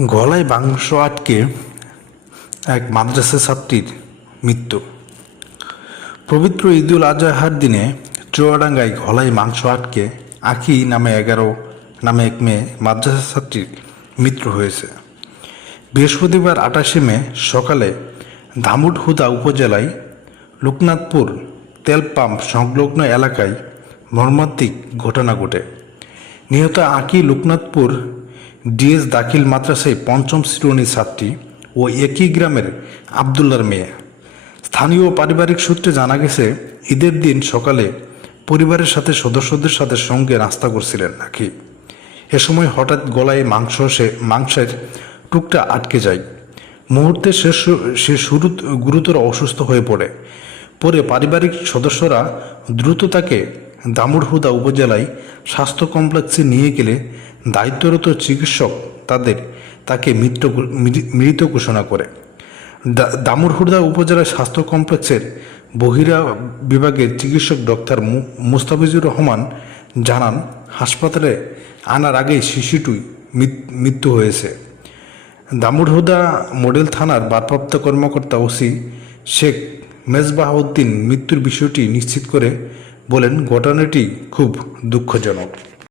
গলায় মাংস আটকে এক মাদ্রাসা ছাত্রীর মৃত্যু। পবিত্র ঈদুল আজহার দিনে চুয়াডাঙ্গায় গলায় মাংস আটকে আঁকি নামে এক মেয়ে মাদ্রাসা ছাত্রীর মৃত্যু হয়েছে। বৃহস্পতিবার 28শে মে সকালে দামুড়হুদা উপজেলায় লোকনাথপুর তেল পাম্প সংলগ্ন এলাকায় মর্মান্তিক ঘটনা ঘটে। নিহত আঁকি লোকনাথপুর ডিএস দাখিল মাদ্রাসায় পঞ্চম শ্রেণীর ছাত্রী ও একই গ্রামের আবদুল্লার মেয়ে। স্থানীয় পারিবারিক সূত্রে জানা গেছে, ঈদের দিন সকালে পরিবারের সদস্যদের সাথে সঙ্গে নাস্তা করছিলেন আঁকি। এ সময় হঠাৎ গলায় মাংসের টুকটা আটকে যায়। মুহূর্তে সে গুরুতর অসুস্থ হয়ে পড়ে। পরে পারিবারিক সদস্যরা দ্রুত তাকে দামুড়হুদা উপজেলায় স্বাস্থ্য কমপ্লেক্সে নিয়ে গেলে দায়িত্বরত চিকিৎসক তাকে মৃত ঘোষণা করে। দামুড়হুদা উপজেলা স্বাস্থ্য কমপ্লেক্সের বহিরা বিভাগের চিকিৎসক ডক্টর মুস্তাফিজুর রহমান জানান, হাসপাতালে আনার আগেই শিশুটির মৃত্যু হয়েছে। দামুড়হুদা মডেল থানার ভারপ্রাপ্ত কর্মকর্তা ওসি শেখ মেজবাহউদ্দিন মৃত্যুর বিষয়টি নিশ্চিত করে বলেন, ঘটনাটি খুব দুঃখজনক।